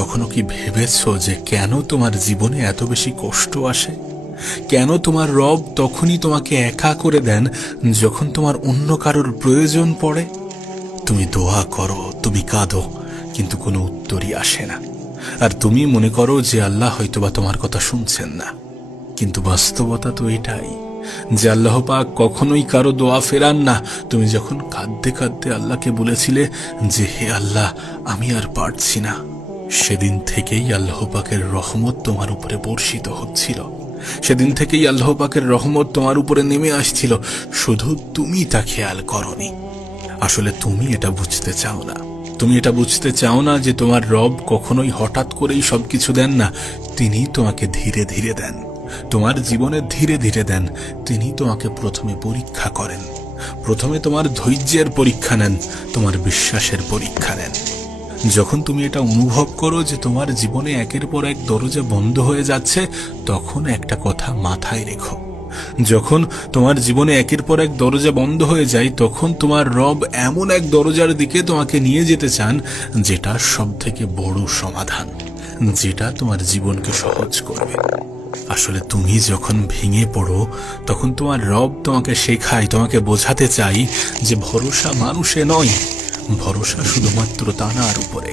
কখনো কি ভেবেছো যে কেন তোমার জীবনে এত বেশি কষ্ট আসে? কেন তোমার রব তখনই তোমাকে একা করে দেন যখন তোমার অন্য কারোর প্রয়োজন পড়ে? তুমি দোয়া করো, তুমি কাঁদো, কিন্তু কোনো উত্তরই আসে না। আর তুমি মনে করো যে আল্লাহ হয়তোবা তোমার কথা শুনছেন না। কিন্তু বাস্তবতা তো এটাই যে আল্লাহ পাক কখনোই কারো দোয়া ফেরান না। তুমি যখন কাঁদতে কাঁদতে আল্লাহকে বলেছিলে যে হে আল্লাহ, আমি আর পারছি না, সেদিন থেকেই আল্লাহ পাকের রহমত তোমার উপরে বর্ষিত হচ্ছিল। সেদিন থেকেই আল্লাহ পাকের রহমত তোমার উপরে নেমে আসছিল, শুধু তুমি তা খেয়াল করনি। আসলে তুমি এটা বুঝতে চাও না। তুমি এটা বুঝতে চাও না যে তোমার রব কখনোই হঠাৎ করেই সবকিছু দেন না। তিনি তোমাকে ধীরে ধীরে দেন, তোমার জীবনে ধীরে ধীরে দেন। তিনি তোমাকে প্রথমে পরীক্ষা করেন, প্রথমে তোমার ধৈর্যের পরীক্ষা নেন, তোমার বিশ্বাসের পরীক্ষা নেন। যখন তুমি এটা অনুভব করো যে তোমার জীবনে একের পর এক দরজা বন্ধ হয়ে যাচ্ছে, তখন একটা কথা মাথায় রেখো। যখন তোমার জীবনে একের পর এক দরজা বন্ধ হয়ে যায়, তখন তোমার রব এমন এক দরজার দিকে তোমাকে নিয়ে যেতে চান যেটা সব থেকে বড় সমাধান, যেটা তোমার জীবনকে সহজ করবে। আসলে তুমি যখন ভেঙে পড়ো, তখন তোমার রব তোমাকে শেখায়, তোমাকে বোঝাতে চাই যে ভরসা মানুষে নয়, ভরসা শুধুমাত্র তার উপরে।